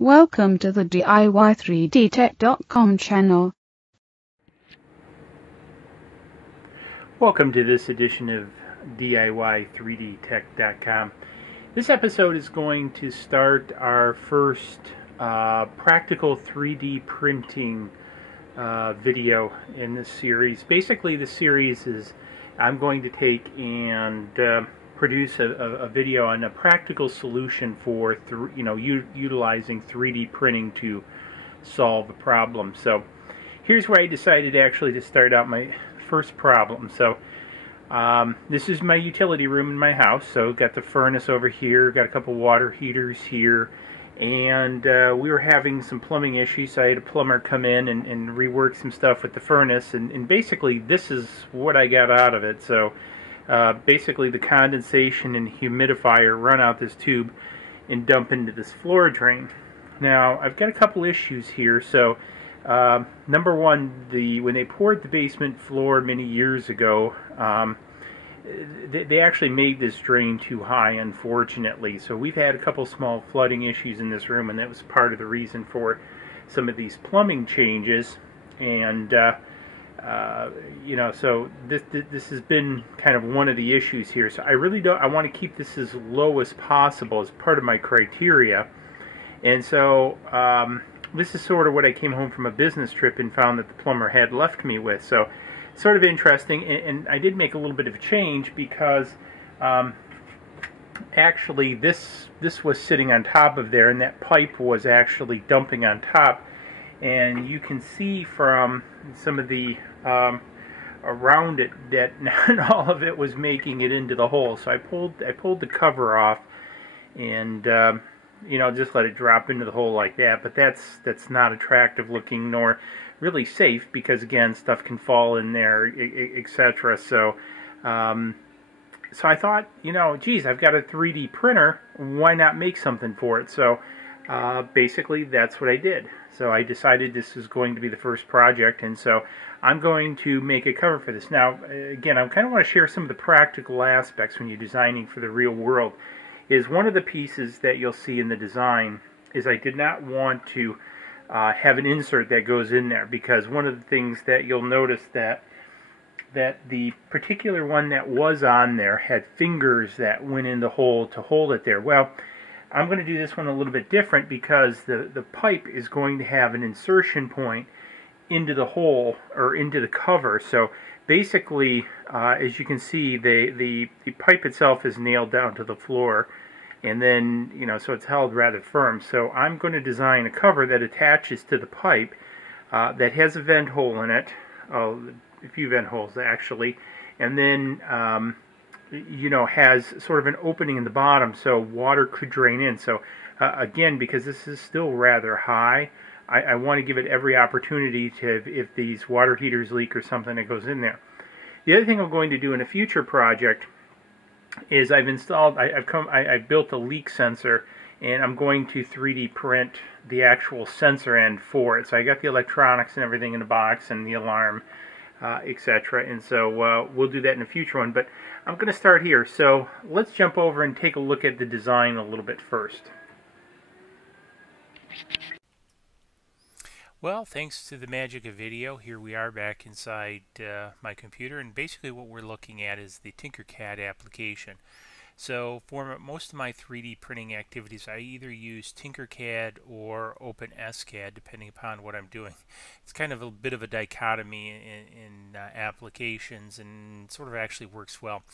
Welcome to the DIY3DTech.com channel. Welcome to this edition of DIY3DTech.com. This episode is going to start our first practical 3D printing video in this series. Basically, the series is I'm going to take and produce a video on a practical solution for utilizing 3D printing to solve a problem. So here's where I decided actually to start out my first problem. So this is my utility room in my house. So got the furnace over here, got a couple water heaters here, and we were having some plumbing issues, so I had a plumber come in and rework some stuff with the furnace, and basically this is what I got out of it. So basically the condensation and humidifier run out this tube and dump into this floor drain. Now I've got a couple issues here. So number one, when they poured the basement floor many years ago, they actually made this drain too high, unfortunately. So we've had a couple small flooding issues in this room, and that was part of the reason for some of these plumbing changes. And so this has been kind of one of the issues here. So I want to keep this as low as possible as part of my criteria. And so this is sort of what I came home from a business trip and found that the plumber had left me with. So sort of interesting, and I did make a little bit of a change because actually this was sitting on top of there, and that pipe was actually dumping on top. And you can see from some of the around it that not all of it was making it into the hole. So I pulled the cover off and just let it drop into the hole like that. But that's not attractive looking nor really safe, because again, stuff can fall in there, etc. So so I thought, geez, I've got a 3D printer, why not make something for it? So basically that's what I did. So I decided this is going to be the first project, and so I'm going to make a cover for this. Now again, I kind of want to share some of the practical aspects when you're designing for the real world. Is one of the pieces that you'll see in the design is I did not want to have an insert that goes in there, because one of the things that you'll notice that the particular one that was on there had fingers that went in the hole to hold it there. Well, I'm going to do this one a little bit different, because the pipe is going to have an insertion point into the hole, or into the cover. So basically, as you can see, the pipe itself is nailed down to the floor, and then so it's held rather firm. So I'm going to design a cover that attaches to the pipe that has a vent hole in it, a few vent holes actually, and then has sort of an opening in the bottom so water could drain in. So again, because this is still rather high, I want to give it every opportunity to, if these water heaters leak or something, that goes in there. The other thing I'm going to do in a future project is I've built a leak sensor, and I'm going to 3D print the actual sensor end for it. So I got the electronics and everything in the box, and the alarm, etc. And so we'll do that in a future one, but I'm going to start here. So let's jump over and take a look at the design a little bit first. Well, thanks to the magic of video, here we are back inside my computer, and basically what we're looking at is the TinkerCad application. So for most of my 3D printing activities, I either use TinkerCad or OpenSCAD, depending upon what I'm doing. It's kind of a bit of a dichotomy in applications, and sort of actually works well.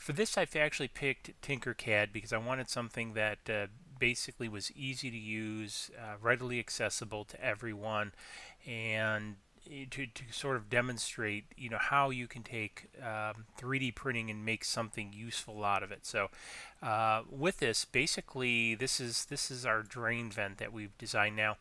For this, I've actually picked TinkerCAD because I wanted something that basically was easy to use, readily accessible to everyone, and to sort of demonstrate how you can take 3D printing and make something useful out of it. So with this, basically this is our drain vent that we've designed now.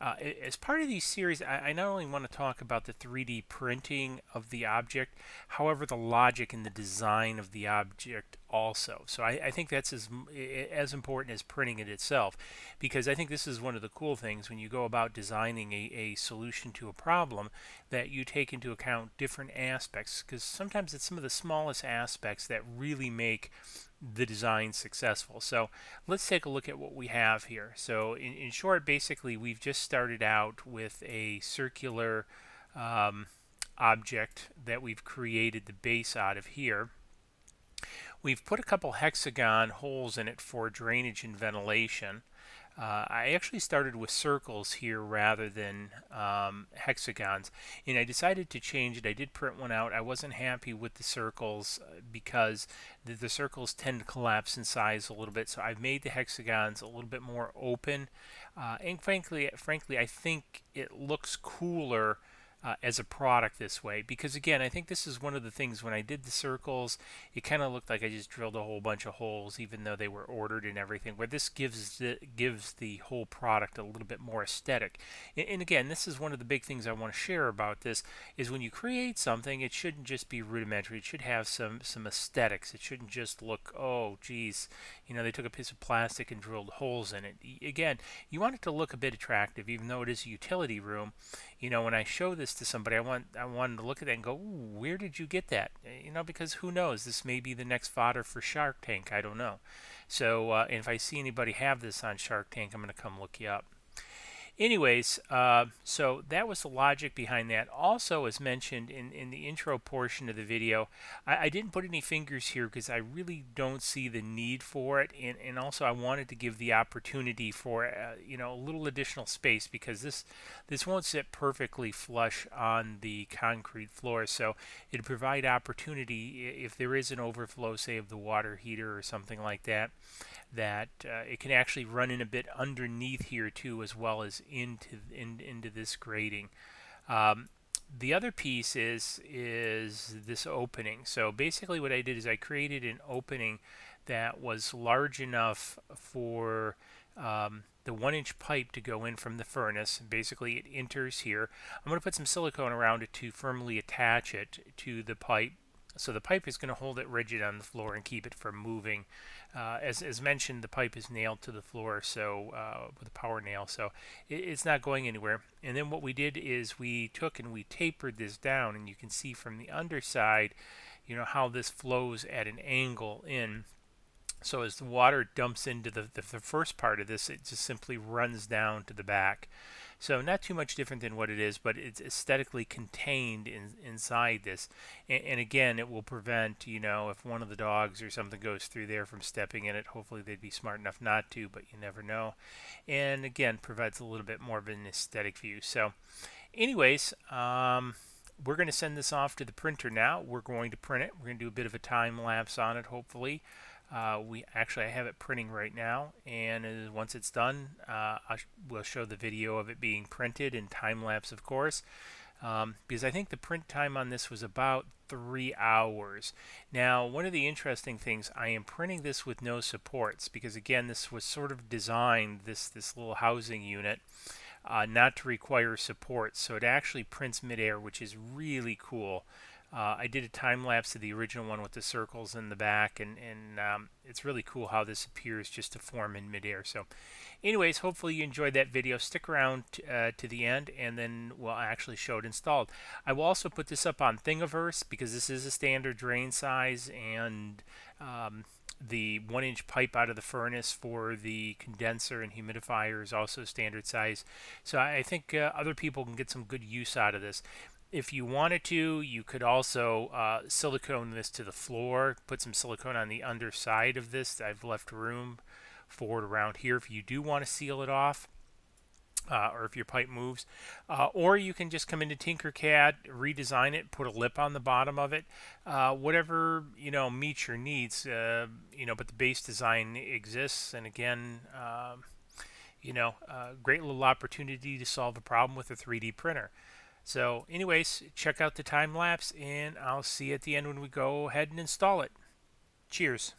As part of these series, I not only want to talk about the 3D printing of the object, however the logic and the design of the object also. So I think that's as important as printing it itself, because I think this is one of the cool things when you go about designing a solution to a problem, that you take into account different aspects, because sometimes it's some of the smallest aspects that really make the design successful. So let's take a look at what we have here. So in short, basically we've just started out with a circular object that we've created the base out of here. We've put a couple hexagon holes in it for drainage and ventilation. I actually started with circles here rather than hexagons, and I decided to change it. I did print one out. I wasn't happy with the circles because the circles tend to collapse in size a little bit, so I've made the hexagons a little bit more open, and frankly, I think it looks cooler as a product this way, because again, I think this is one of the things when I did the circles, it kind of looked like I just drilled a whole bunch of holes even though they were ordered and everything, where this gives the whole product a little bit more aesthetic. And again, this is one of the big things I want to share about this, is when you create something, it shouldn't just be rudimentary. It should have some aesthetics. It shouldn't just look, oh geez, you know, they took a piece of plastic and drilled holes in it. Again, you want it to look a bit attractive, even though it is a utility room. You know, when I show this to somebody, I wanted to look at that and go, ooh, where did you get that? You know, because who knows? This may be the next fodder for Shark Tank. I don't know. So, and if I see anybody have this on Shark Tank, I'm going to come look you up. Anyways, so that was the logic behind that. Also, as mentioned in the intro portion of the video, I didn't put any fingers here because I really don't see the need for it, and also I wanted to give the opportunity for you know, a little additional space, because this won't sit perfectly flush on the concrete floor, so it'll provide opportunity if there is an overflow, say of the water heater or something like that, that it can actually run in a bit underneath here too, as well as into this grating. The other piece is this opening. So basically what I did is I created an opening that was large enough for the 1-inch pipe to go in from the furnace. Basically it enters here. I'm going to put some silicone around it to firmly attach it to the pipe. So the pipe is going to hold it rigid on the floor and keep it from moving. As mentioned, the pipe is nailed to the floor, so with a power nail, so it's not going anywhere. And then what we did is we took and we tapered this down, and you can see from the underside, you know, how this flows at an angle in. So as the water dumps into the first part of this, it just simply runs down to the back. So not too much different than what it is, but it's aesthetically contained inside this. And again, it will prevent, you know, if one of the dogs or something goes through there from stepping in it. Hopefully they'd be smart enough not to, but you never know. And again, provides a little bit more of an aesthetic view. So anyways, we're going to send this off to the printer now. We're going to print it. We're going to do a bit of a time lapse on it, hopefully. I have it printing right now, and once it's done, we'll show the video of it being printed in time lapse, of course, because I think the print time on this was about 3 hours. Now, one of the interesting things, I am printing this with no supports, because again, this was sort of designed, this little housing unit, not to require support, so it actually prints midair, which is really cool. I did a time lapse of the original one with the circles in the back, and it's really cool how this appears just to form in midair. So anyways, hopefully you enjoyed that video. Stick around to the end, and then we'll actually show it installed. I will also put this up on Thingiverse, because this is a standard drain size, and the 1-inch pipe out of the furnace for the condenser and humidifier is also standard size. So I think other people can get some good use out of this. If you wanted to, you could also silicone this to the floor, put some silicone on the underside of this. I've left room for it around here if you do want to seal it off, or if your pipe moves. Or you can just come into TinkerCAD, redesign it, put a lip on the bottom of it, whatever, you know, meets your needs, you know, but the base design exists. And again, you know, great little opportunity to solve a problem with a 3D printer. So anyways, check out the time lapse, and I'll see you at the end when we go ahead and install it. Cheers.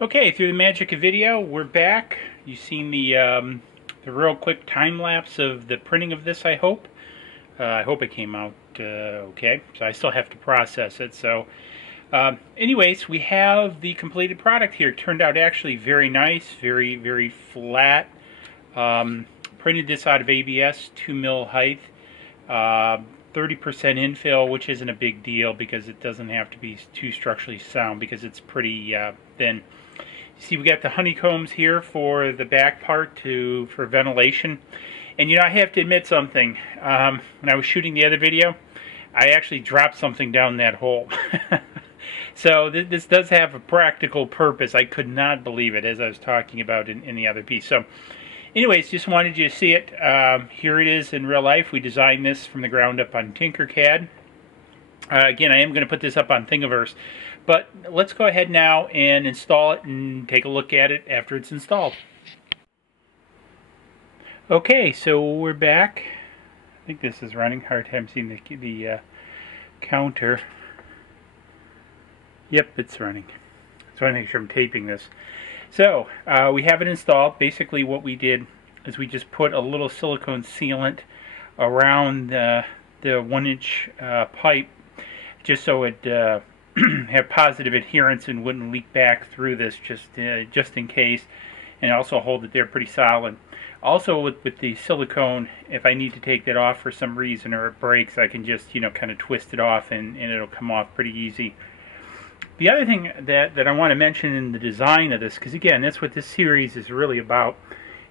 Okay, through the magic of video, we're back. You've seen the the real quick time lapse of the printing of this, I hope. I hope it came out okay. So I still have to process it. So anyways, we have the completed product here. It turned out actually very nice, very, very flat. Printed this out of ABS, 2 mil height. 30% infill, which isn't a big deal because it doesn't have to be too structurally sound because it's pretty thin. You see, we got the honeycombs here for the back part for ventilation. And you know, I have to admit something. When I was shooting the other video, I actually dropped something down that hole. So this does have a practical purpose. I could not believe it, as I was talking about in the other piece. So anyways, just wanted you to see it. Here it is in real life. We designed this from the ground up on TinkerCad. Again, I am going to put this up on Thingiverse. But let's go ahead now and install it and take a look at it after it's installed. Okay, so we're back. I think this is running. Hard time seeing the counter. Yep, it's running. So I want to make sure I'm taping this. So we have it installed. Basically what we did is we just put a little silicone sealant around the 1-inch pipe just so it had positive adherence and wouldn't leak back through this just in case, and also hold it there pretty solid. Also with the silicone, if I need to take that off for some reason or it breaks, I can just, you know, kind of twist it off and it'll come off pretty easy. The other thing that I want to mention in the design of this, because again, that's what this series is really about,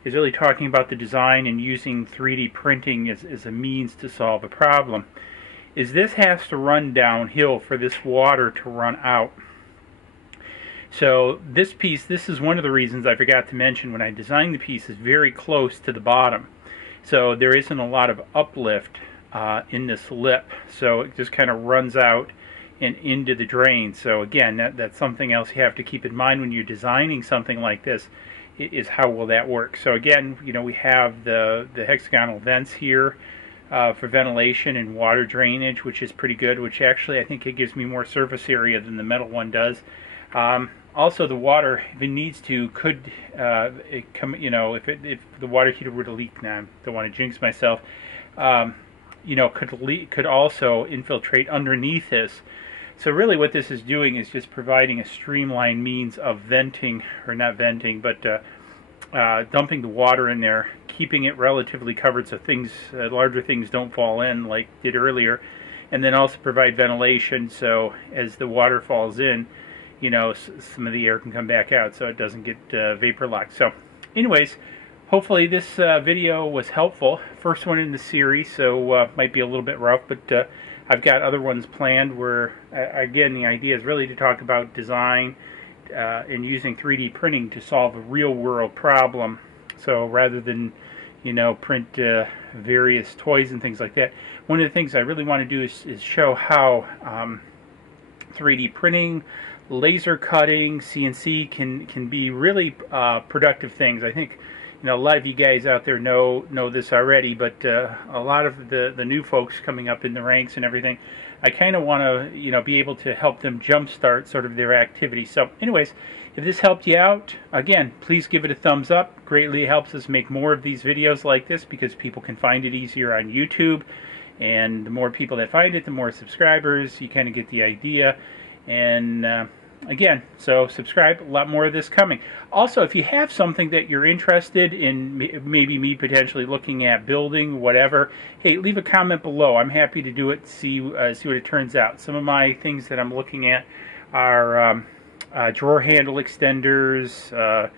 is really talking about the design and using 3D printing as a means to solve a problem, is this has to run downhill for this water to run out. So this piece, this is one of the reasons I forgot to mention when I designed the piece, is very close to the bottom. So there isn't a lot of uplift in this lip, so it just kind of runs out and into the drain. So again, that's something else you have to keep in mind when you're designing something like this, is how will that work. So again, you know, we have the hexagonal vents here for ventilation and water drainage, which is pretty good, which actually I think it gives me more surface area than the metal one does. Also, the water, if it needs to, could you know, if the water heater were to leak, now I don't want to jinx myself, you know, could also infiltrate underneath this. So really what this is doing is just providing a streamlined means of venting, or not venting, but dumping the water in there, keeping it relatively covered so things, larger things don't fall in like did earlier, and then also provide ventilation so as the water falls in, you know, some of the air can come back out so it doesn't get vapor locked. So anyways, hopefully this video was helpful. First one in the series, so might be a little bit rough, but I've got other ones planned where, again, the idea is really to talk about design and using 3D printing to solve a real-world problem. So rather than, you know, print various toys and things like that, one of the things I really want to do is show how 3D printing, laser cutting, CNC can be really productive things. I think, you know, a lot of you guys out there know this already, but a lot of the new folks coming up in the ranks and everything, I kind of want to, you know, be able to help them jumpstart sort of their activity. So anyways, if this helped you out, again, please give it a thumbs up. Greatly helps us make more of these videos like this because people can find it easier on YouTube, and the more people that find it, the more subscribers. You kind of get the idea. And again, so subscribe, a lot more of this coming. Also, if you have something that you're interested in, maybe me potentially looking at building, whatever, hey, leave a comment below. I'm happy to do it, see what it turns out. Some of my things that I'm looking at are drawer handle extenders,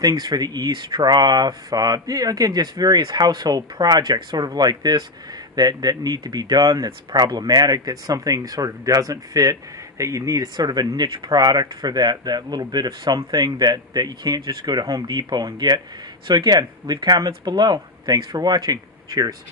things for the east trough, again, just various household projects, sort of like this, that need to be done, that's problematic, that something sort of doesn't fit, that you need sort of a niche product for that little bit of something that you can't just go to Home Depot and get. So again, leave comments below. Thanks for watching. Cheers.